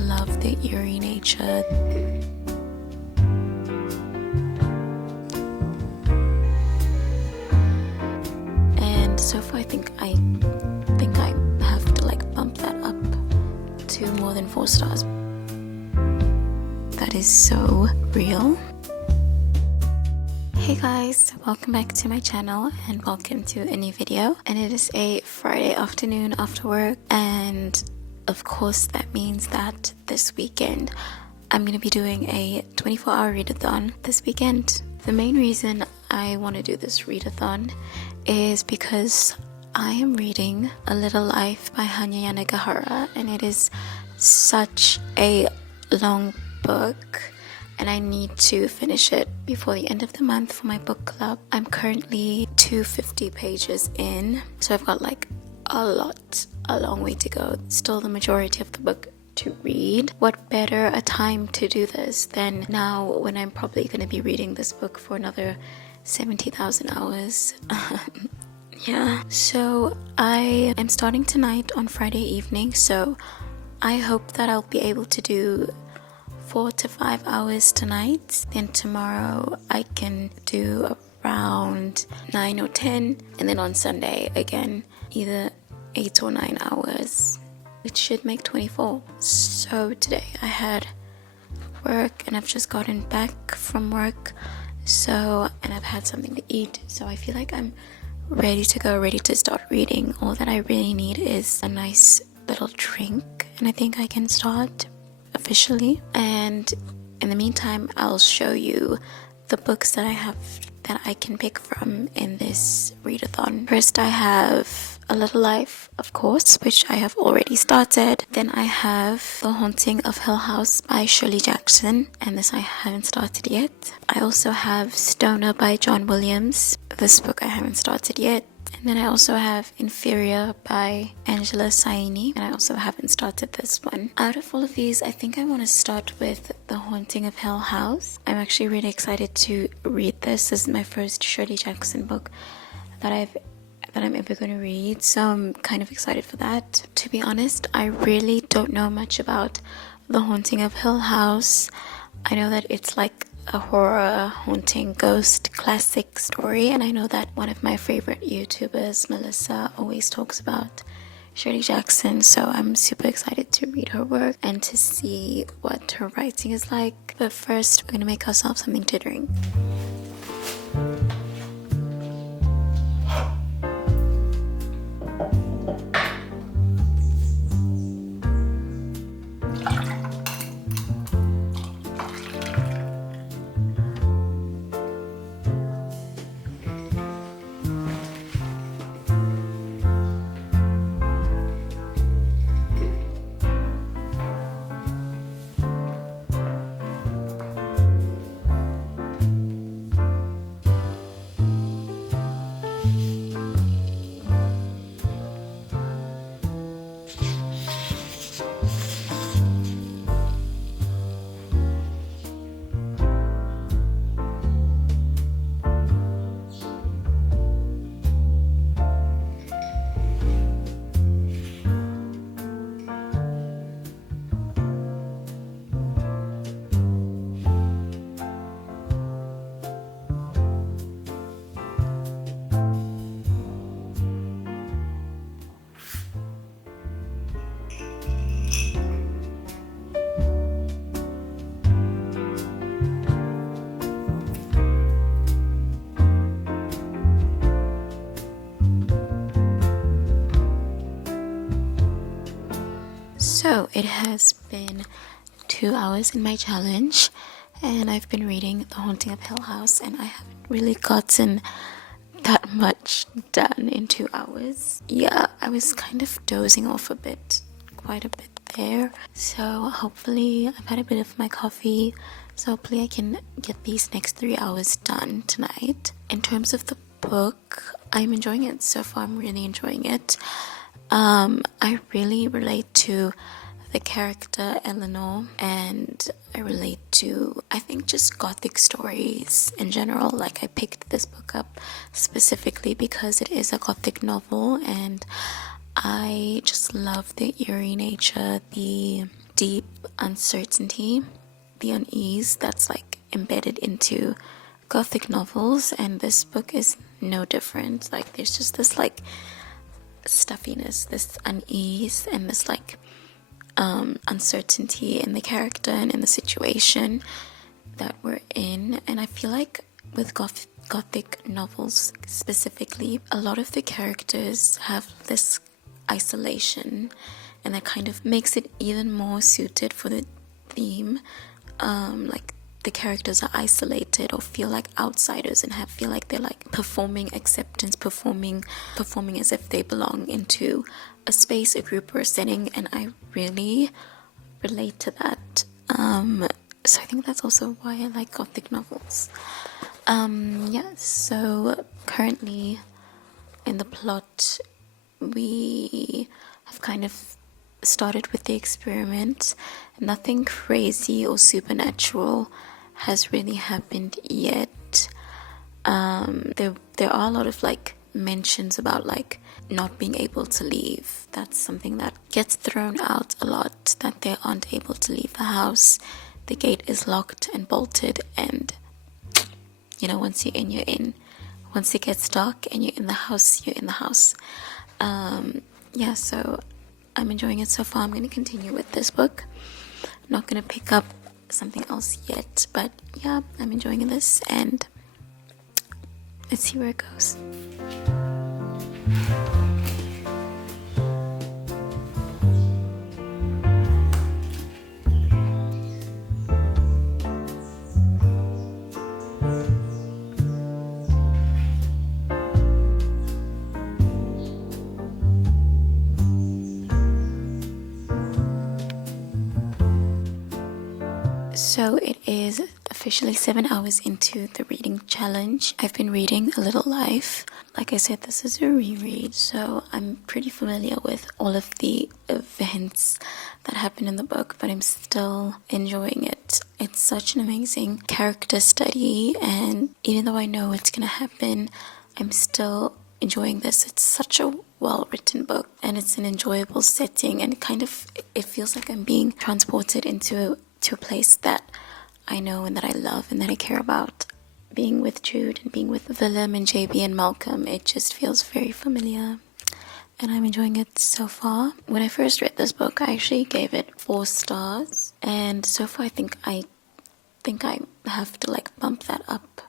love the eerie nature. And so far I think I have to like bump that up to more than 4 stars. That is so real. Hey guys, welcome back to my channel and welcome to a new video. And it is a Friday afternoon after work, and of course that means that this weekend I'm going to be doing a 24-hour readathon this weekend. The main reason I want to do this readathon is because I am reading A Little Life by Hanya Yanagihara, and it is such a long book and I need to finish it before the end of the month for my book club. I'm currently 250 pages in, so I've got like a long way to go. Still the majority of the book to read. What better a time to do this than now, when I'm probably going to be reading this book for another 70,000 hours. Yeah, so I am starting tonight on Friday evening, so I hope that I'll be able to do 4 to 5 hours tonight. Then tomorrow I can do around 9 or 10, and then on Sunday again either 8 or 9 hours, which should make 24. So today I had work and I've just gotten back from work, and I've had something to eat, so I feel like I'm ready to go, ready to start reading. All that I really need is a nice little drink, and I think I can start officially. And in the meantime, I'll show you the books that I have that I can pick from in this readathon. First I have A Little Life, of course, which I have already started. Then I have The Haunting of Hill House by Shirley Jackson, and this I haven't started yet. I also have Stoner by John Williams. This book I haven't started yet. And then I also have Inferior by Angela Saini, and I also haven't started this one. Out of all of these, I think I want to start with The Haunting of Hill House. I'm actually really excited to read this. This is my first Shirley Jackson book that I'm ever going to read, so I'm kind of excited for that. To be honest, I really don't know much about The Haunting of Hill House. I know that it's like a horror, haunting, ghost classic story, and I know that one of my favorite YouTubers, Melissa, always talks about Shirley Jackson, so I'm super excited to read her work and to see what her writing is like. But first, we're gonna make ourselves something to drink. So it has been 2 hours in my challenge, and I've been reading The Haunting of Hill House, and I haven't really gotten that much done in 2 hours. Yeah, I was kind of dozing off quite a bit there. So hopefully I've had a bit of my coffee, so hopefully I can get these next 3 hours done tonight. In terms of the book, I'm enjoying it so far. I'm really enjoying it. I really relate to the character Eleanor, and I relate to, I think, just gothic stories in general. Like, I picked this book up specifically because it is a gothic novel, and I just love the eerie nature, the deep uncertainty, the unease that's like embedded into Gothic novels, and this book is no different. Like there's just this like stuffiness, this unease, and this like uncertainty in the character and in the situation that we're in. And I feel like with Gothic novels specifically, a lot of the characters have this isolation, and that kind of makes it even more suited for the theme. Like the characters are isolated or feel like outsiders and feel like they're like performing acceptance, performing as if they belong into a space, a group, or a setting, and I really relate to that. So I think that's also why I like Gothic novels. So currently in the plot, we have kind of started with the experiment. Nothing crazy or supernatural has really happened yet. There are a lot of like mentions about like not being able to leave. That's something that gets thrown out a lot, that they aren't able to leave the house. The gate is locked and bolted, and you know, once you're in, you're in. Once it gets dark and you're in the house, you're in the house. So I'm enjoying it so far. I'm going to continue with this book. I'm not going to pick up something else yet, but yeah, I'm enjoying this, and let's see where it goes. So it is officially 7 hours into the reading challenge. I've been reading A Little Life. Like I said, this is a reread, so I'm pretty familiar with all of the events that happen in the book, but I'm still enjoying it. It's such an amazing character study, and even though I know what's going to happen, I'm still enjoying this. It's such a well-written book, and it's an enjoyable setting, and it feels like I'm being transported into a place that I know and that I love and that I care about. Being with Jude and being with Willem and JB and Malcolm, it just feels very familiar, and I'm enjoying it so far. When I first read this book, I actually gave it 4 stars, and so far I think I have to like bump that up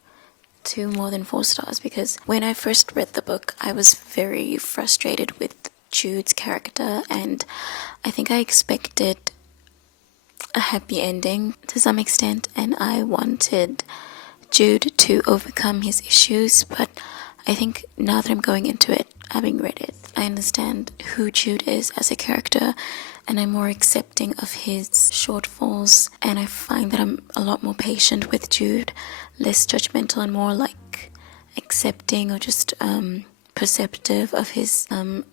to more than 4 stars, because when I first read the book, I was very frustrated with Jude's character, and I think I expected a happy ending to some extent, and I wanted Jude to overcome his issues, but I think now that I'm going into it, having read it, I understand who Jude is as a character, and I'm more accepting of his shortfalls, and I find that I'm a lot more patient with Jude, less judgmental and more like accepting or just perceptive of his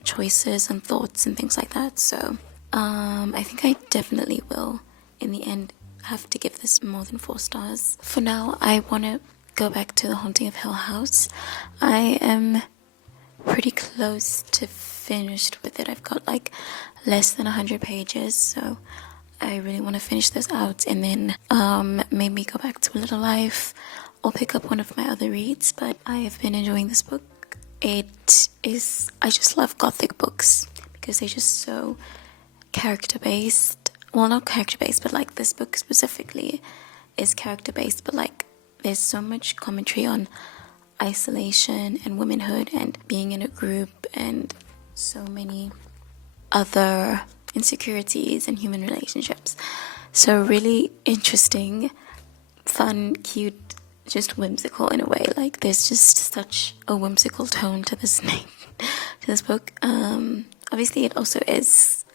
choices and thoughts and things like that. So I think I definitely will in the end have to give this more than 4 stars. For now, I want to go back to The Haunting of Hill House. I am pretty close to finished with it. I've got like less than 100 pages, so I really want to finish this out, and then maybe go back to A Little Life or pick up one of my other reads. But I have been enjoying this book. I just love Gothic books because they're just so character-based. Well, not character-based, but like this book specifically is character-based, but like there's so much commentary on isolation and womanhood and being in a group and so many other insecurities and human relationships. So really interesting, fun, cute, just whimsical in a way. Like there's just such a whimsical tone to this to this book. Obviously it also is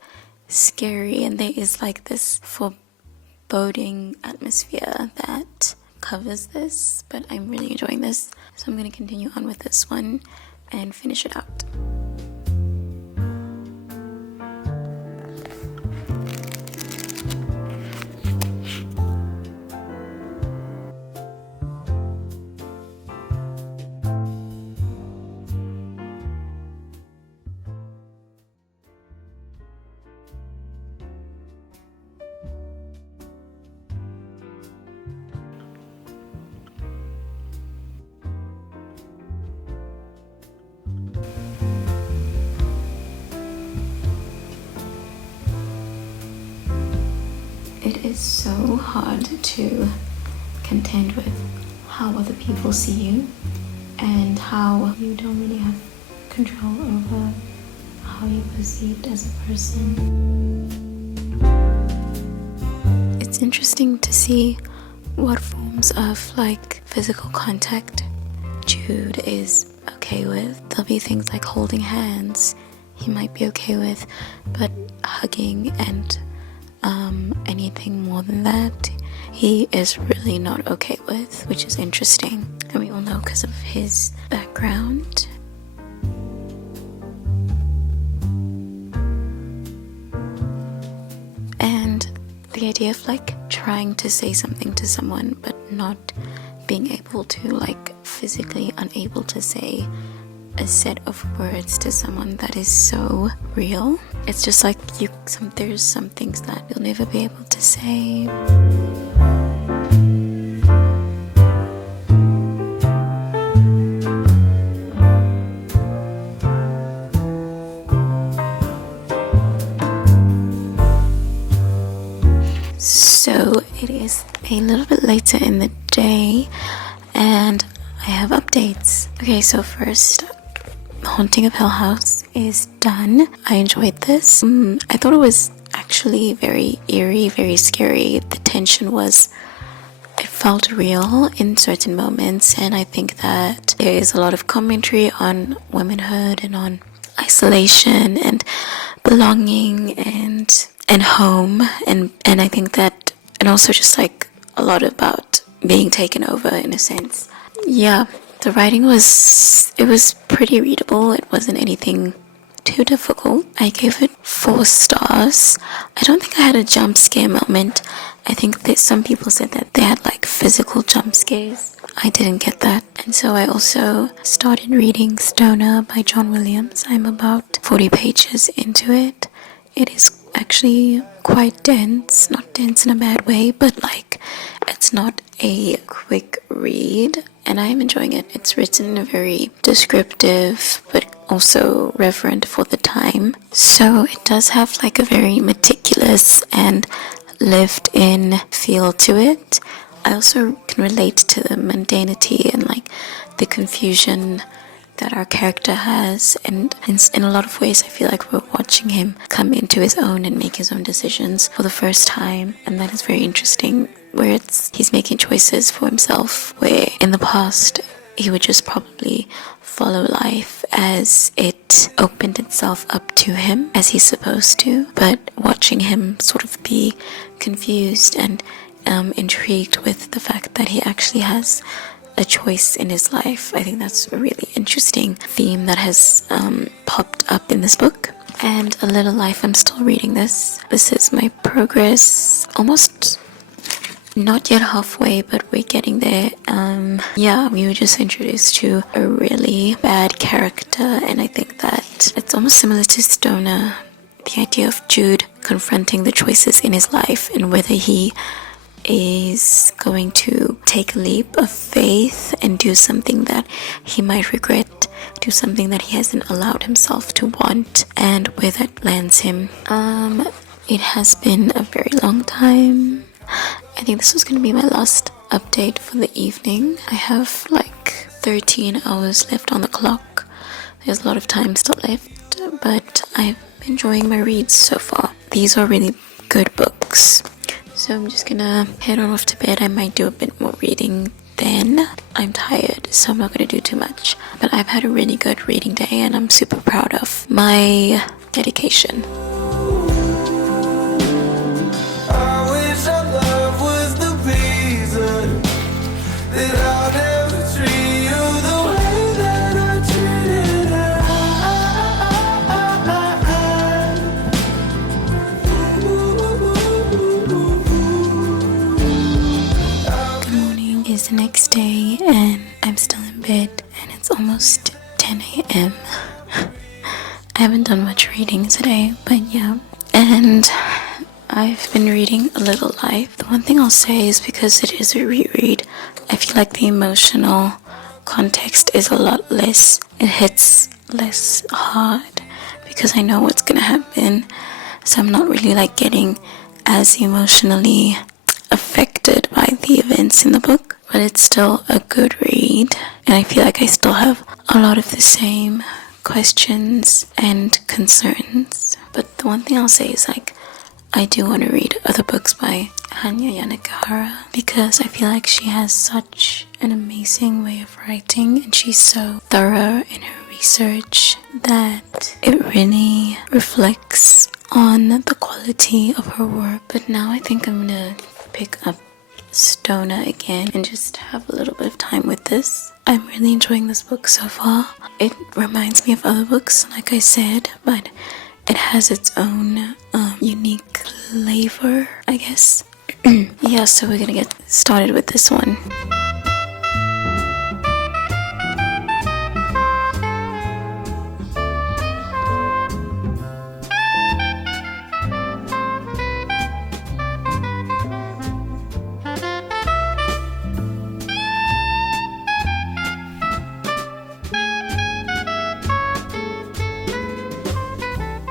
scary, and there is like this foreboding atmosphere that covers this, but I'm really enjoying this, so I'm going to continue on with this one and finish it out. it is so hard to contend with how other people see you and how you don't really have control over how you're perceived as a person. It's interesting to see what forms of like physical contact Jude is okay with. There'll be things like holding hands he might be okay with, but hugging and anything more than that he is really not okay with, which is interesting, and we all know because of his background. And the idea of like trying to say something to someone but not being able to, like physically unable to say a set of words to someone, that is so real. It's just like there's some things that you'll never be able to say. So it is a little bit later in the day and I have updates. Okay, so first, Haunting of Hill House is done. I enjoyed this. I thought it was actually very eerie, very scary. The tension it felt real in certain moments, and I think that there is a lot of commentary on womanhood and on isolation and belonging and home, and I think that, and also just like a lot about being taken over in a sense. Yeah, the writing was pretty readable. It wasn't anything too difficult. I gave it 4 stars. I don't think I had a jump scare moment. I think that some people said that they had like physical jump scares. I didn't get that. And so I also started reading Stoner by John Williams. I'm about 40 pages into it. It is actually quite dense, not dense in a bad way, but like it's not a quick read, and I'm enjoying it. It's written in a very descriptive but also reverent for the time, so it does have like a very meticulous and lived in feel to it. I also can relate to the mundanity and like the confusion that our character has, and in a lot of ways I feel like we're watching him come into his own and make his own decisions for the first time, and that is very interesting, where he's making choices for himself, where in the past he would just probably follow life as it opened itself up to him as he's supposed to, but watching him sort of be confused and intrigued with the fact that he actually has a choice in his life. I think that's a really interesting theme that has popped up in this book. And A Little Life, I'm still reading this. This is my progress, almost not yet halfway, but we're getting there. Yeah, we were just introduced to a really bad character, and I think that it's almost similar to Stoner, the idea of Jude confronting the choices in his life and whether he is going to take a leap of faith and do something that he might regret, do something that he hasn't allowed himself to want, and where that lands him. It has been a very long time. I think this was going to be my last update for the evening. I have like 13 hours left on the clock. There's a lot of time still left, but I'm enjoying my reads so far. These are really good books. So I'm just gonna head on off to bed. I might do a bit more reading then. I'm tired, so I'm not gonna do too much. But I've had a really good reading day, and I'm super proud of my dedication. I wish our love was the reason that I'll never treat you the way that I treated her. Good morning is the next day, and I'm still in bed, and it's almost 10 a.m. I haven't done much reading today, but yeah. And I've been reading A Little Life. The one thing I'll say is, because it is a reread, I feel like the emotional context is a lot less, it hits less hard, because I know what's gonna happen, so I'm not really like getting as emotionally affected by the events in the book, but it's still a good read, and I feel like I still have a lot of the same questions and concerns. But the one thing I'll say is, like, I do want to read other books by Hanya Yanagihara because I feel like she has such an amazing way of writing, and she's so thorough in her research that it really reflects on the quality of her work. But now I think I'm gonna pick up Stoner again and just have a little bit of time with this. I'm really enjoying this book so far. It reminds me of other books, like I said, but it has its own unique flavor, I guess. Yeah, so we're gonna get started with this one.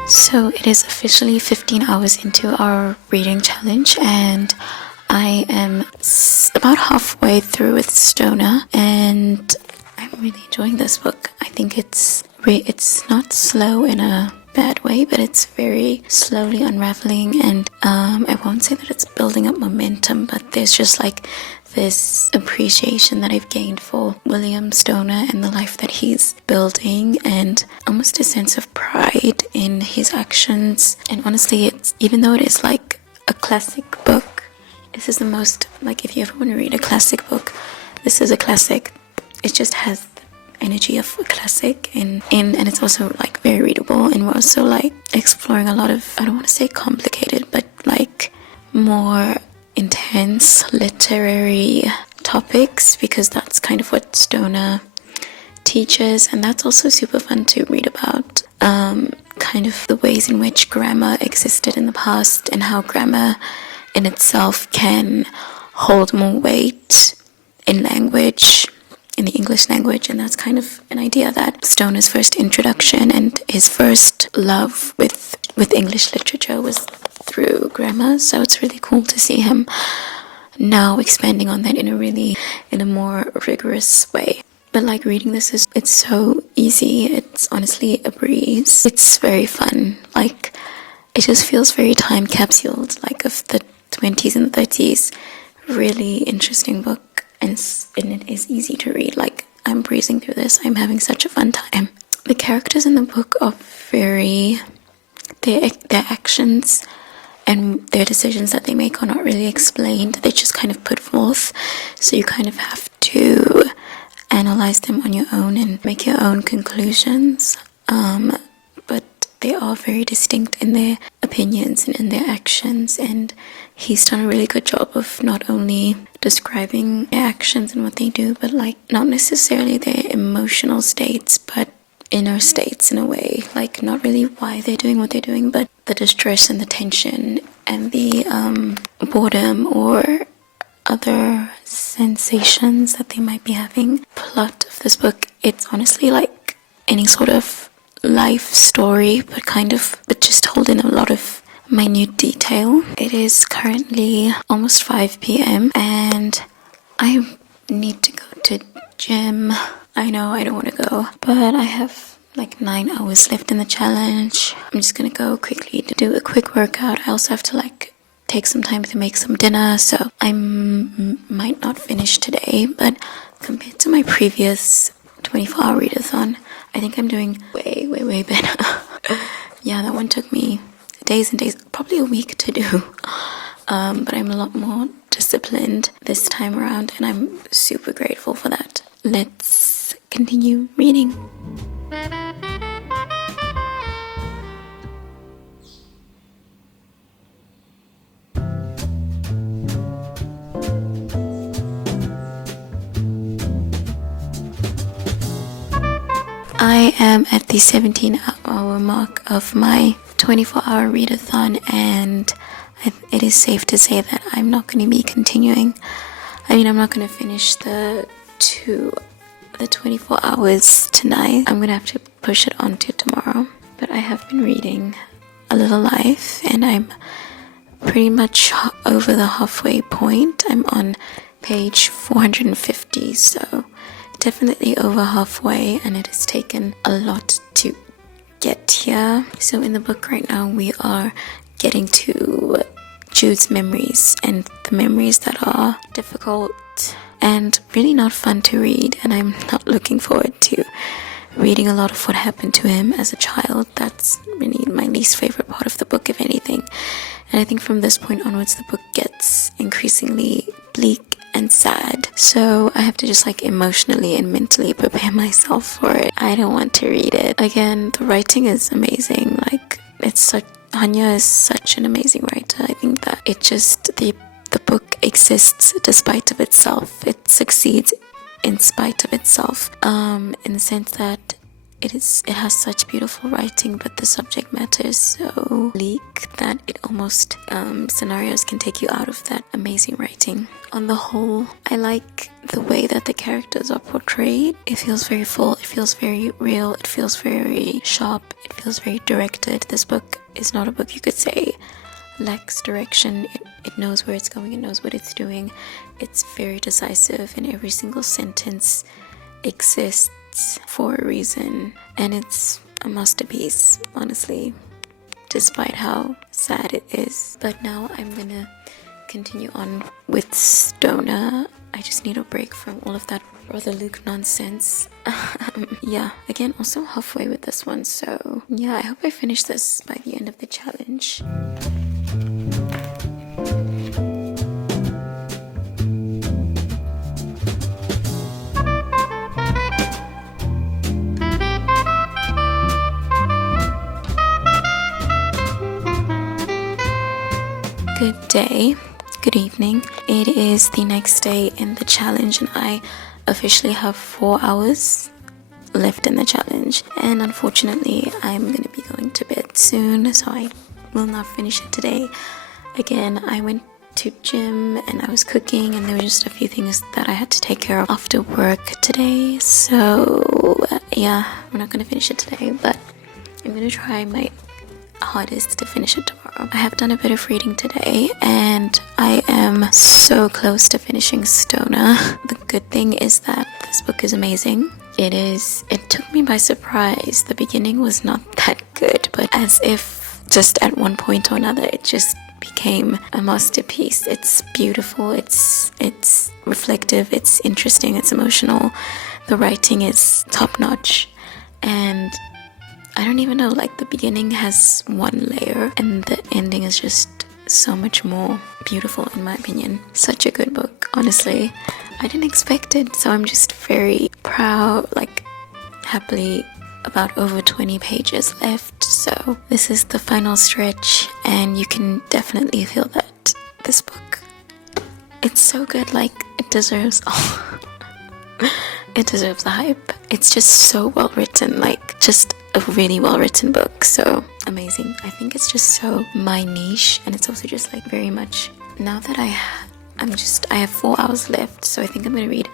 So it is officially 15 hours into our reading challenge, and I am about halfway through with Stoner, and I'm really enjoying this book. I think it's not slow in a bad way, but it's very slowly unraveling, and I won't say that it's building up momentum, but there's just like this appreciation that I've gained for William Stoner and the life that he's building, and almost a sense of pride in his actions. And honestly, it's, even though it is like a classic book, this is the most, like, if you ever want to read a classic book, this is a classic. It just has the energy of a classic, and it's also like very readable, and we're also like exploring a lot of, I don't want to say complicated, but like more intense literary topics, because that's kind of what Stoner teaches, and that's also super fun to read about. Kind of the ways in which grammar existed in the past, and how grammar in itself can hold more weight in language, in the English language. And that's kind of an idea that Stoner's first introduction and his first love with English literature was through grammar. So it's really cool to see him now expanding on that in a more rigorous way. But like, reading this it's so easy. It's honestly a breeze. It's very fun. Like, it just feels very time capsuled, like of the 20s and the 30s. Really interesting book, and it is easy to read. Like, I'm breezing through this. I'm having such a fun time. The characters in the book are their actions and their decisions that they make are not really explained. They're just kind of put forth, so you kind of have to analyze them on your own and make your own conclusions. But they are very distinct in their opinions and in their actions, and he's done a really good job of not only describing their actions and what they do, but like not necessarily their emotional states, but inner states in a way. Like, not really why they're doing what they're doing, but the distress and the tension and the boredom or other sensations that they might be having. Plot of this book, it's honestly like any sort of life story, but just told in a lot of minute detail. It is currently almost 5 p.m. and I need to go to gym. I know I don't want to go, but I have like 9 hours left in the challenge. I'm just gonna go quickly to do a quick workout. I also have to like take some time to make some dinner, so I might not finish today, but compared to my previous 24-hour readathon, I think I'm doing way better. Yeah, that one took me days and days, probably a week to do, but I'm a lot more disciplined this time around, and I'm super grateful for that. Let's continue reading. I am at the 17-hour mark of my 24-hour readathon, and it is safe to say that I'm not going to be continuing. I mean, I'm not going to finish the 24 hours tonight. I'm going to have to push it on to tomorrow. But I have been reading A Little Life, and I'm pretty much over the halfway point. I'm on page 450, so definitely over halfway, and it has taken a lot to get here. So in the book right now, we are getting to Jude's memories, and the memories that are difficult and really not fun to read, and I'm not looking forward to reading a lot of what happened to him as a child. That's really my least favorite part of the book, if anything. And I think from this point onwards, the book gets increasingly bleak and sad. So I have to just like emotionally and mentally prepare myself for it. I don't want to read it. Again, the writing is amazing. Like, it's such, Hanya is such an amazing writer. I think that it just, the book exists despite of itself. It succeeds in spite of itself, in the sense that it has such beautiful writing, but the subject matter is so bleak that it almost scenarios can take you out of that amazing writing. On the whole, I like the way that the characters are portrayed. It feels very full, it feels very real, it feels very sharp, it feels very directed. This book is not a book you could say lacks direction. It knows where it's going, it knows what it's doing. It's very decisive, and every single sentence exists for a reason, and it's a masterpiece, honestly, despite how sad it is. But now I'm gonna continue on with Stoner. I just need a break from all of that Brother Luke nonsense. Yeah, again, also halfway with this one, so yeah, I hope I finish this by the end of the challenge. Good day, good evening. It is the next day in the challenge, and I officially have 4 hours left in the challenge. And unfortunately, I'm going to be going to bed soon, so I will not finish it today. Again, I went to gym and I was cooking, and there were just a few things that I had to take care of after work today. So yeah, we're not going to finish it today, but I'm going to try my hardest to finish it tomorrow. I have done a bit of reading today, and I am so close to finishing Stoner. The good thing is that this book is amazing. It took me by surprise. The beginning was not that good, but as if just at one point or another, it just became a masterpiece. It's beautiful, it's reflective, it's interesting, it's emotional. The writing is top notch, and I don't even know, like, the beginning has one layer and the ending is just so much more beautiful, in my opinion. Such a good book, honestly. I didn't expect it, so I'm just very proud, like, happily about over 20 pages left. So this is the final stretch, and you can definitely feel that this book, it's so good. Like, it deserves it deserves the hype. It's just so well written, like, just a really well written book. So amazing. I think it's just so my niche, and it's also just like very much, now that I have 4 hours left, so I think I'm gonna read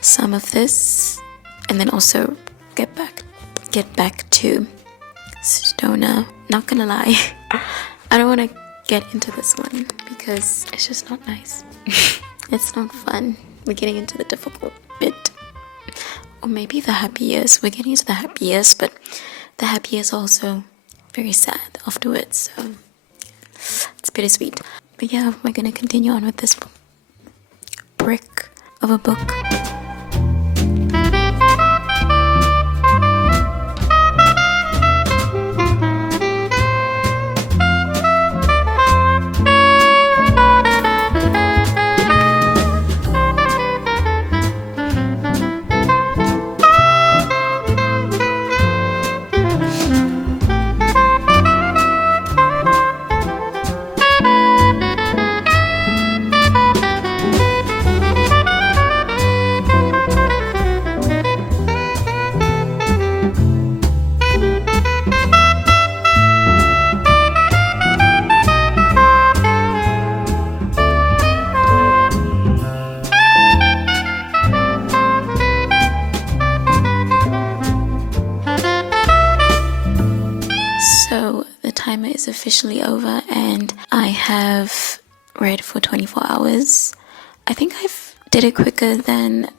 some of this and then also get back to Stoner. Not gonna lie, I don't want to get into this one because it's just not nice. It's not fun. We're getting into the difficult bit. Or maybe the happy years. We're getting into the happy years, but the happy years are also very sad afterwards, so it's bittersweet. But yeah, we're gonna continue on with this brick of a book. So the timer is officially over, and I I have read for 24 hours. I think I've did it quicker than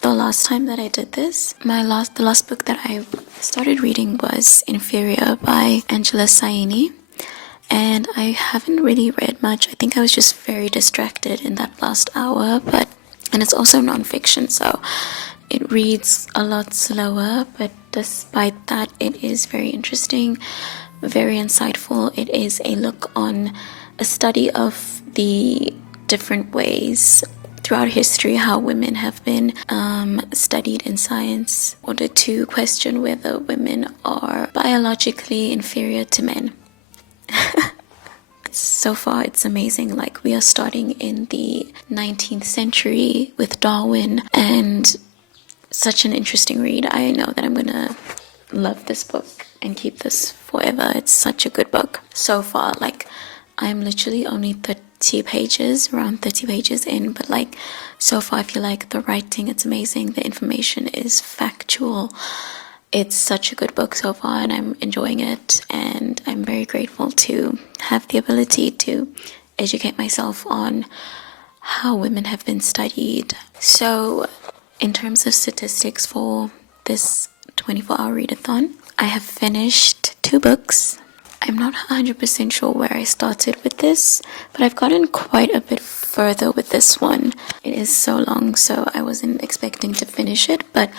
the last time that I did this. The last book that I started reading was Inferior by Angela Saini, and I haven't really read much. I think I was just very distracted in that last hour, and it's also non-fiction, so it reads a lot slower, but despite that, it is very interesting, very insightful. It is a look on a study of the different ways throughout history how women have been studied in science in order to question whether women are biologically inferior to men. So far it's amazing. Like, we are starting in the 19th century with Darwin, and such an interesting read. I know that I'm gonna love this book and keep this forever. It's such a good book so far. Like, I'm literally only 30 pages, around 30 pages in, but like, so far I feel like the writing, it's amazing, the information is factual. It's such a good book so far, and I'm enjoying it, and I'm very grateful to have the ability to educate myself on how women have been studied. So in terms of statistics for this 24-hour readathon, I have finished 2 books. I'm not 100% sure where I started with this, but I've gotten quite a bit further with this one. It is so long, so I wasn't expecting to finish it, but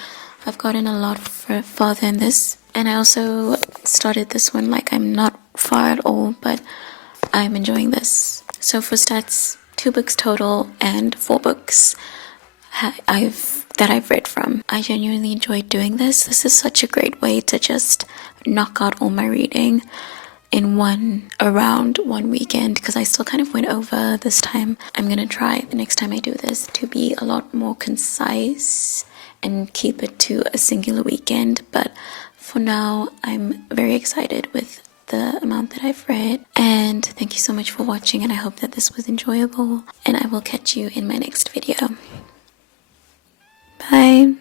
I've gotten a lot farther in this. And I also started this one, like, I'm not far at all, but I'm enjoying this. So for stats, 2 books total and 4 books that I've read from. I genuinely enjoyed doing this. This is such a great way to just knock out all my reading in around one weekend, because I still kind of went over this time. I'm gonna try the next time I do this to be a lot more concise and keep it to a singular weekend, but for now I'm very excited with the amount that I've read. And thank you so much for watching, and I hope that this was enjoyable, and I will catch you in my next video. Bye.